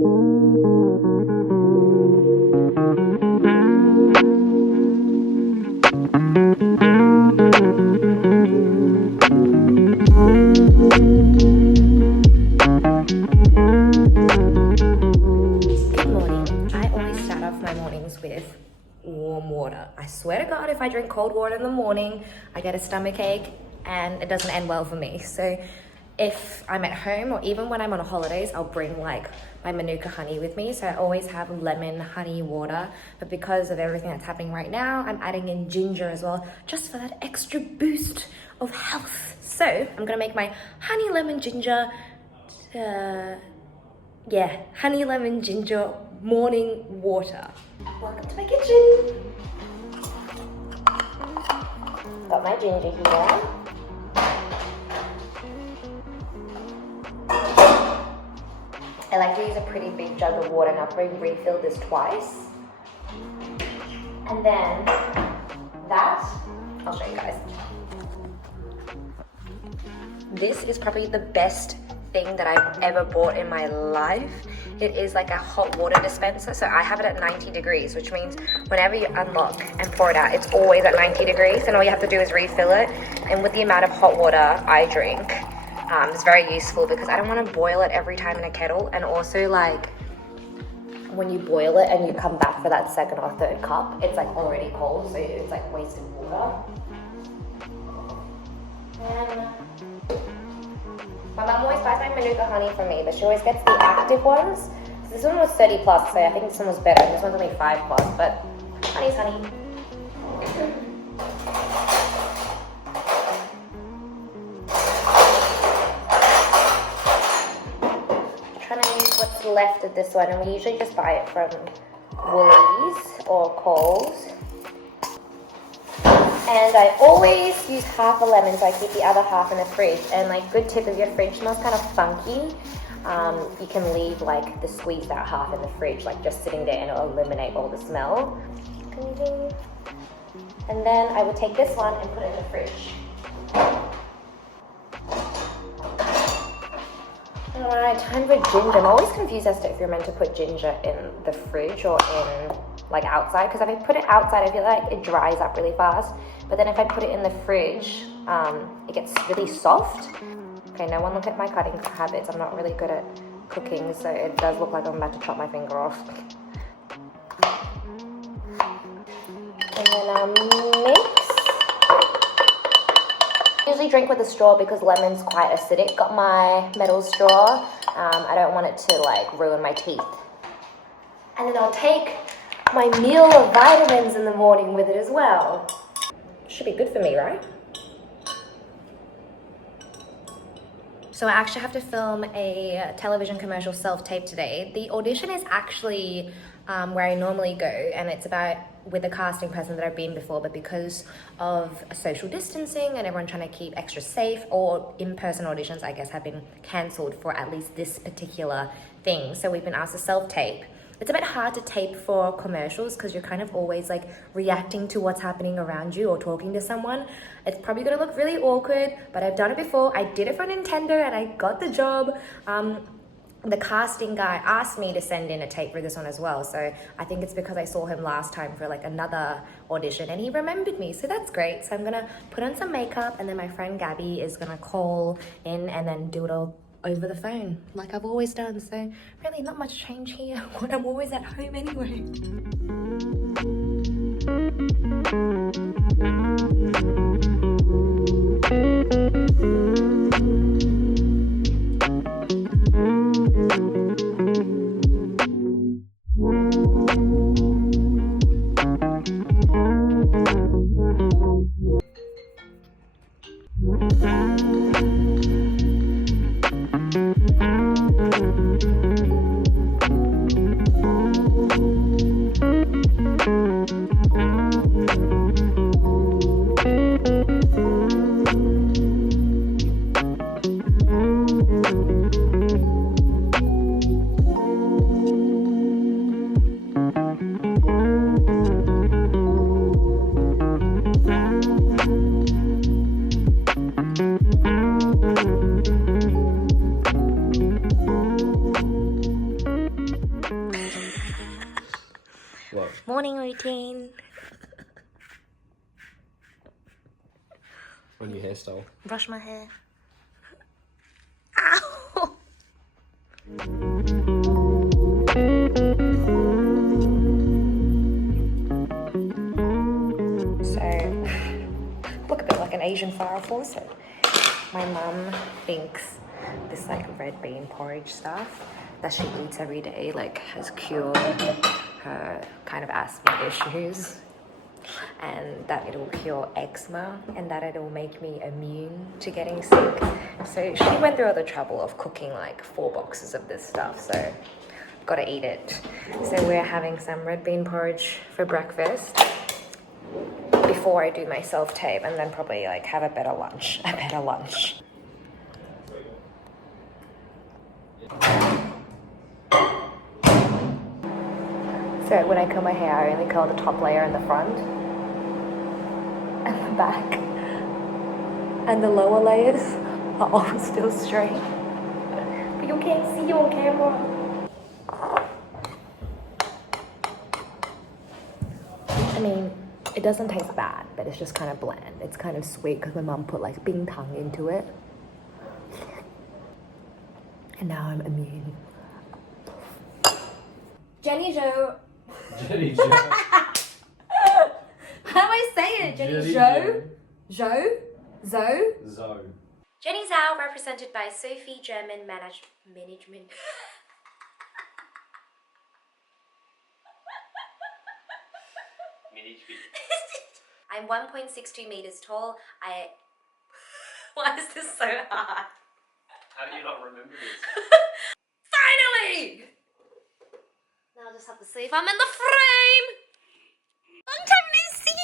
With warm water. I swear to God, if I drink cold water in the morning, I get a stomach ache and it doesn't end well for me. So if I'm at home or even when I'm on holidays, I'll bring like my Manuka honey with me. So I always have lemon honey water, but because of everything that's happening right now, I'm adding in ginger as well, just for that extra boost of health. So I'm gonna make my honey lemon ginger, honey lemon ginger morning water. Welcome to my kitchen. Got my ginger here. I like to use a pretty big jug of water, and I'll probably refill this twice. And then that, I'll show you guys. This is probably the best thing that I've ever bought in my life. It is like a hot water dispenser. So I have it at 90 degrees, which means whenever you unlock and pour it out, it's always at 90 degrees. And all you have to do is refill it. And with the amount of hot water I drink, it's very useful because I don't want to boil it every time in a kettle. And also like when you boil it and you come back for that second or third cup, it's like already cold. So it's like wasted water. And my mum always buys my Manuka honey for me, but she always gets the active ones. So this one was 30 plus, so I think this one was better. This one's only 5 plus, but honey's honey. I'm trying to use what's left of this one, and we usually just buy it from Woolies or Coles. And I always use half a lemon, so I keep the other half in the fridge. And like, good tip, if your fridge smells kind of funky, you can leave like the squeezed out half in the fridge, like just sitting there, and it'll eliminate all the smell. And then I will take this one and put it in the fridge. Alright, time for ginger. I'm always confused as to if you're meant to put ginger in the fridge or in like outside, because if I put it outside, I feel like it dries up really fast. But then if I put it in the fridge, it gets really soft. Okay, no one look at my cutting habits. I'm not really good at cooking, so it does look like I'm about to chop my finger off. And then mix. I usually drink with a straw because lemon's quite acidic. Got my metal straw. I don't want it to like ruin my teeth. And then I'll take my meal of vitamins in the morning with it as well. Should be good for me, right? So I actually have to film a television commercial self-tape today. The audition is actually where I normally go, and it's about with a casting person that I've been before, but because of social distancing and everyone trying to keep extra safe, or in-person auditions, I guess, have been cancelled for at least this particular thing. So we've been asked to self-tape. It's a bit hard to tape for commercials because you're kind of always like reacting to what's happening around you or talking to someone. It's probably gonna look really awkward, but I've done it before. I did it for Nintendo and I got the job. The casting guy asked me to send in a tape for this one as well. So I think it's because I saw him last time for like another audition and he remembered me. So that's great. So I'm gonna put on some makeup, and then my friend Gabby is gonna call in and then do it all over the phone like I've always done. So really not much change here when I'm always at home anyway. routine. On your hairstyle. Brush my hair. Ow! So, look a bit like an Asian fire force. So, my mum thinks this like red bean porridge stuff that she eats every day like has cured her kind of asthma issues, and that it'll cure eczema and that it'll make me immune to getting sick. So she went through all the trouble of cooking like 4 boxes of this stuff, so gotta eat it. So we're having some red bean porridge for breakfast before I do my self-tape, and then probably like have a better lunch. So when I curl my hair, I only curl the top layer in the front and the back, and the lower layers are all still straight, but you can't see on camera. I mean, it doesn't taste bad, but it's just kind of bland. It's kind of sweet because my mum put like bing tang into it, and now I'm immune. jennyjzhou. jennyjzhou. How do I say it? jennyjzhou? Zhou. jennyjzhou, represented by Sophie German Management. I'm 1.62 meters tall. Why is this so hard? How do you not remember this? Finally! Now I'll just have to see if I'm in the frame. Long time no see.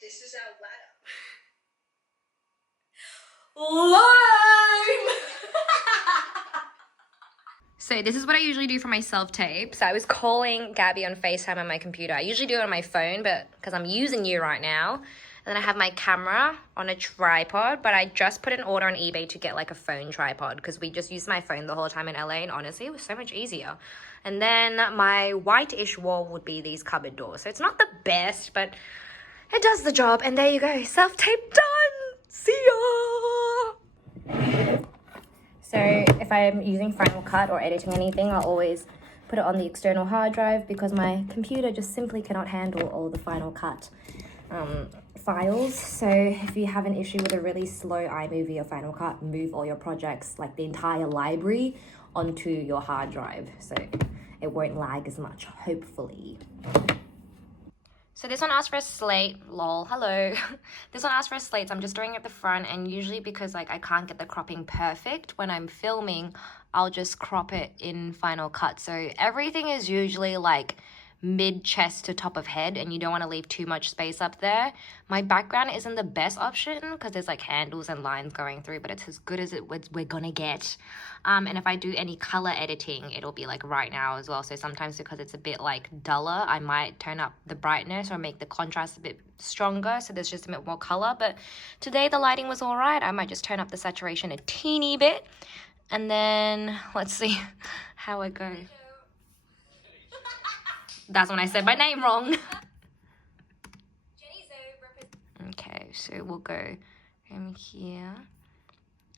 This is our ladder. Lime! So this is what I usually do for my self-tape. So I was calling Gabby on FaceTime on my computer. I usually do it on my phone, but because I'm using you right now. And then I have my camera on a tripod, but I just put an order on eBay to get like a phone tripod because we just used my phone the whole time in LA, and honestly it was so much easier. And then my white-ish wall would be these cupboard doors. So it's not the best, but it does the job. And there you go, self-tape done! See ya! So if I'm using Final Cut or editing anything, I'll always put it on the external hard drive because my computer just simply cannot handle all the Final Cut files. So if you have an issue with a really slow iMovie or Final Cut, move all your projects, like the entire library, onto your hard drive. So it won't lag as much, hopefully. So this one asked for a slate, lol, hello. This one asked for a slate, so I'm just doing it at the front, and usually because like I can't get the cropping perfect when I'm filming, I'll just crop it in Final Cut. So everything is usually like mid-chest to top of head, and you don't want to leave too much space up there. My background isn't the best option because there's like handles and lines going through, but it's as good as we're gonna get. And if I do any color editing, it'll be like right now as well. So sometimes because it's a bit like duller, I might turn up the brightness or make the contrast a bit stronger, so there's just a bit more color. But today the lighting was all right. I might just turn up the saturation a teeny bit, and then let's see how it goes. That's when I said my name wrong. Okay, so we'll go from here,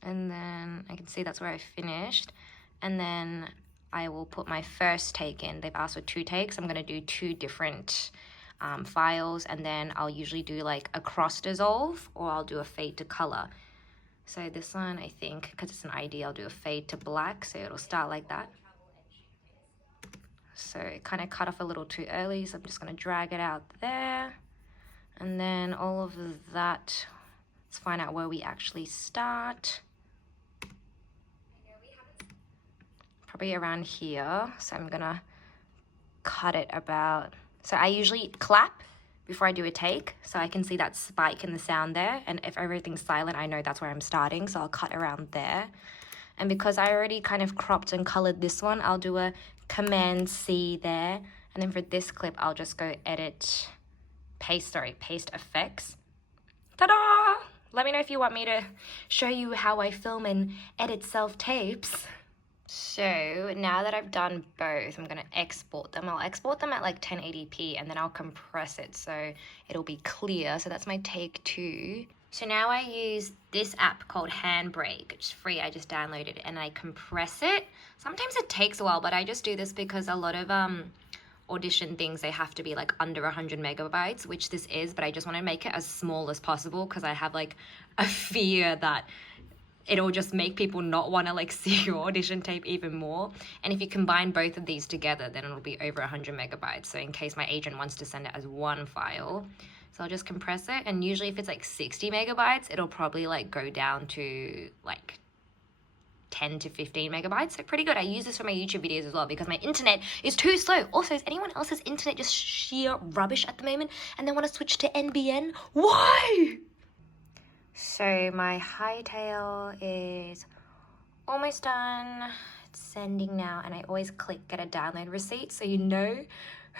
and then I can see that's where I finished, and then I will put my first take in. They've asked for 2 takes. I'm gonna do 2 different files, and then I'll usually do like a cross dissolve, or I'll do a fade to color. So this one, I think, because it's an ID, I'll do a fade to black, so it'll start like that. So it kind of cut off a little too early, so I'm just going to drag it out there. And then all of that, let's find out where we actually start. Probably around here. So I'm going to cut it about, so I usually clap before I do a take, so I can see that spike in the sound there. And if everything's silent, I know that's where I'm starting, so I'll cut around there. And because I already kind of cropped and colored this one, I'll do a Command C there. And then for this clip, I'll just go edit, paste effects. Ta-da! Let me know if you want me to show you how I film and edit self-tapes. So now that I've done both, I'm gonna export them. I'll export them at like 1080p and then I'll compress it so it'll be clear. So that's my take 2. So now I use this app called Handbrake. It's free, I just downloaded it and I compress it. Sometimes it takes a while, but I just do this because a lot of audition things, they have to be like under 100 megabytes, which this is, but I just want to make it as small as possible because I have like a fear that it'll just make people not want to like see your audition tape even more. And if you combine both of these together, then it'll be over 100 megabytes. So in case my agent wants to send it as one file, so I'll just compress it. And usually if it's like 60 megabytes, it'll probably like go down to like 10 to 15 megabytes. So pretty good. I use this for my YouTube videos as well because my internet is too slow. Also, is anyone else's internet just sheer rubbish at the moment and they want to switch to NBN? Why? So my hightail is almost done. It's sending now, and I always click get a download receipt so you know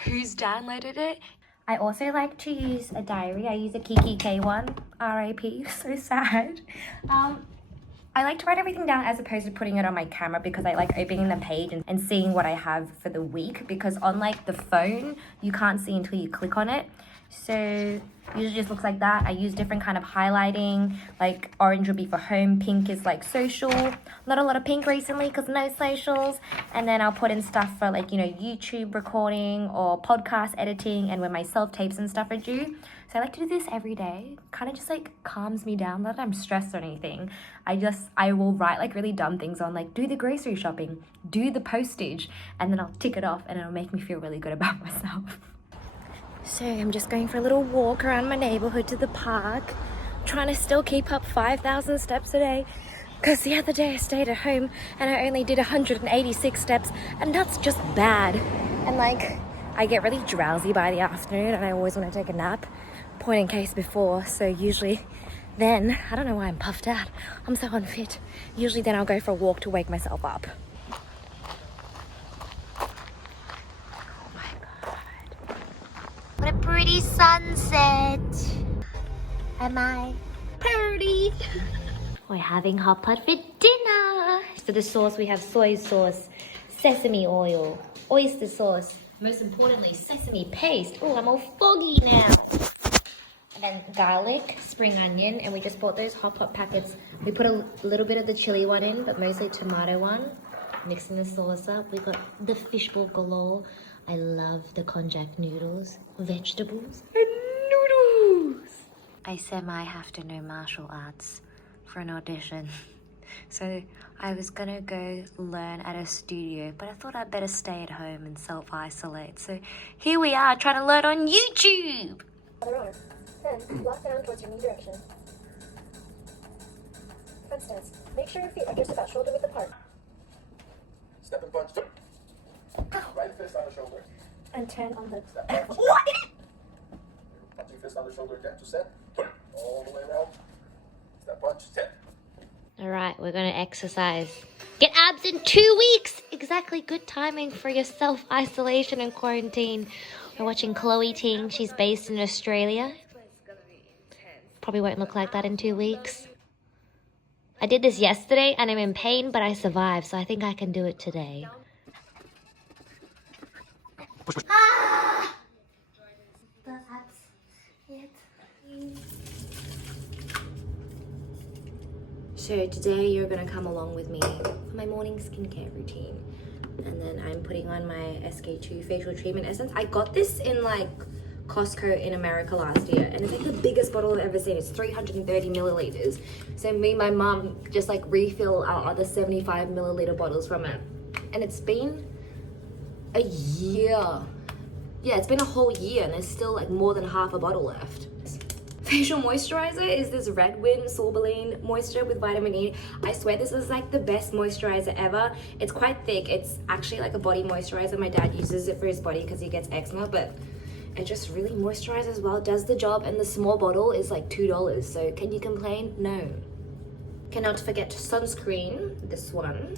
who's downloaded it. I also like to use a diary. I use a Kiki K one, RIP, so sad. I like to write everything down as opposed to putting it on my camera because I like opening the page and seeing what I have for the week, because on like the phone, you can't see until you click on it. So usually just looks like that. I use different kind of highlighting, like orange would be for home, pink is like social. Not a lot of pink recently because no socials. And then I'll put in stuff for like, you know, YouTube recording or podcast editing and when my self-tapes and stuff are due. So I like to do this every day. Kind of just like calms me down, not that I'm stressed or anything. I will write like really dumb things on like do the grocery shopping, do the postage, and then I'll tick it off and it'll make me feel really good about myself. So I'm just going for a little walk around my neighborhood to the park, trying to still keep up 5,000 steps a day, because the other day I stayed at home and I only did 186 steps, and that's just bad. And like, I get really drowsy by the afternoon and I always want to take a nap, point in case before, so usually then, I don't know why I'm puffed out, I'm so unfit, usually then I'll go for a walk to wake myself up. What a pretty sunset. Am I pretty? We're having hot pot for dinner. So the sauce, we have soy sauce, sesame oil, oyster sauce, most importantly, sesame paste. Oh, I'm all foggy now. And then garlic, spring onion, and we just bought those hot pot packets. We put a little bit of the chili one in, but mostly tomato one. Mixing the sauce up. We got the fishbowl galore. I love the konjac noodles, vegetables, and noodles. I semi have to know martial arts for an audition. So I was gonna go learn at a studio, but I thought I'd better stay at home and self-isolate. So here we are trying to learn on YouTube. Other arm. Then lock down towards your knee direction. Front stance. Make sure your feet are just about shoulder width apart. Step and punch. Right fist on the shoulder. And turn on the... Step punch. What? Punching fist on the shoulder again to set. All the way around. Step punch. Set. All right, we're gonna exercise. Get abs in 2 weeks. Exactly, good timing for your self-isolation and quarantine. We're watching Chloe Ting. She's based in Australia. Probably won't look like that in 2 weeks. I did this yesterday and I'm in pain, but I survived, so I think I can do it today. Ah! The abs. So today you're gonna come along with me for my morning skincare routine. And then I'm putting on my SK2 facial treatment essence. I got this in like Costco in America last year, and it's like the biggest bottle I've ever seen. It's 330 milliliters. So me and my mom just like refill our other 75 milliliter bottles from it. And it's been a year. Yeah, it's been a whole year and there's still like more than half a bottle left. Facial moisturizer is this Redwin Sorbeline moisture with vitamin E. I swear this is like the best moisturizer ever. It's quite thick. It's actually like a body moisturizer. My dad uses it for his body because he gets eczema, but it just really moisturizes well, does the job, and the small bottle is like $2. So can you complain? No. Cannot forget sunscreen, this one.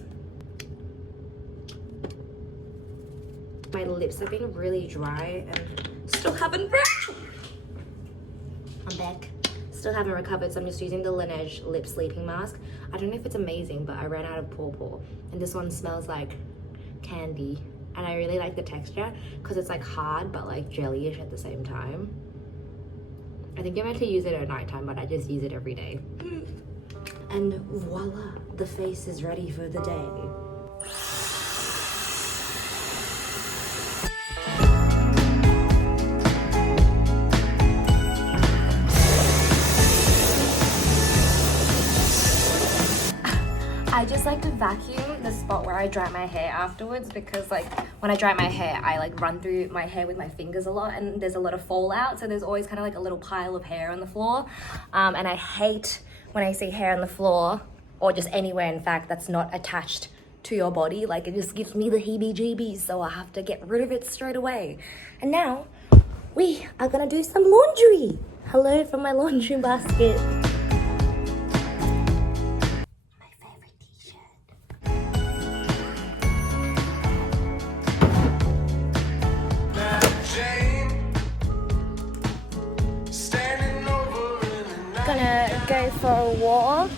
My lips have been really dry and still haven't brown. I'm back. still haven't recovered, so I'm just using the Laneige lip sleeping mask. I don't know if it's amazing, but I ran out of pawpaw, and this one smells like candy, and I really like the texture because it's like hard but like jellyish at the same time. I think you're meant to use it at night time, but I just use it every day. And voila, the face is ready for the day. I just like to vacuum the spot where I dry my hair afterwards, because like when I dry my hair, I like run through my hair with my fingers a lot, and there's a lot of fallout, so there's always kind of like a little pile of hair on the floor. And I hate when I see hair on the floor, or just anywhere in fact that's not attached to your body. Like it just gives me the heebie-jeebies, so I have to get rid of it straight away. And now we are gonna do some laundry. Hello from my laundry basket. Gonna go for a walk.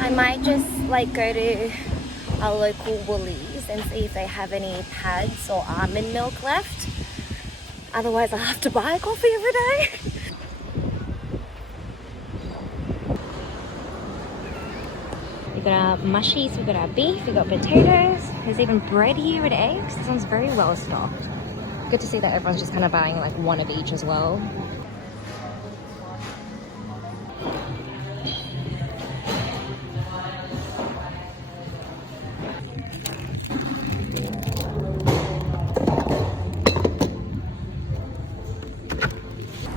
I might just like go to our local Woolies and see if they have any pads or almond milk left. Otherwise I'll have to buy coffee every day. We got our mushies, we got our beef, we got potatoes. There's even bread here with eggs. This one's very well stocked. Good to see that everyone's just kind of buying like one of each as well.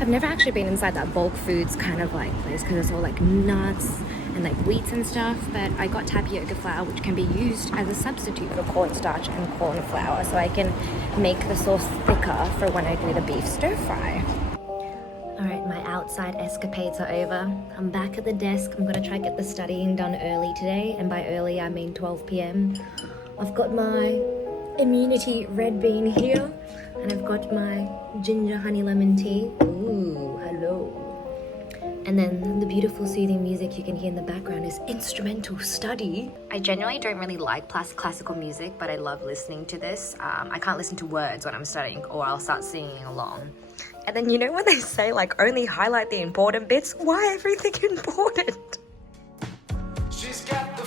I've never actually been inside that bulk foods kind of like place, because it's all like nuts and like wheats and stuff, but I got tapioca flour, which can be used as a substitute for cornstarch and corn flour, so I can make the sauce thicker for when I do the beef stir fry. Alright, my outside escapades are over. I'm back at the desk. I'm gonna try to get the studying done early today, and by early I mean 12 p.m. I've got my immunity red bean here, and I've got my ginger honey lemon tea. Ooh, hello. And then the beautiful soothing music you can hear in the background is instrumental study. I generally don't really like classical music, but I love listening to this. I can't listen to words when I'm studying, or I'll start singing along. And then you know when they say like only highlight the important bits? Why everything important? She's got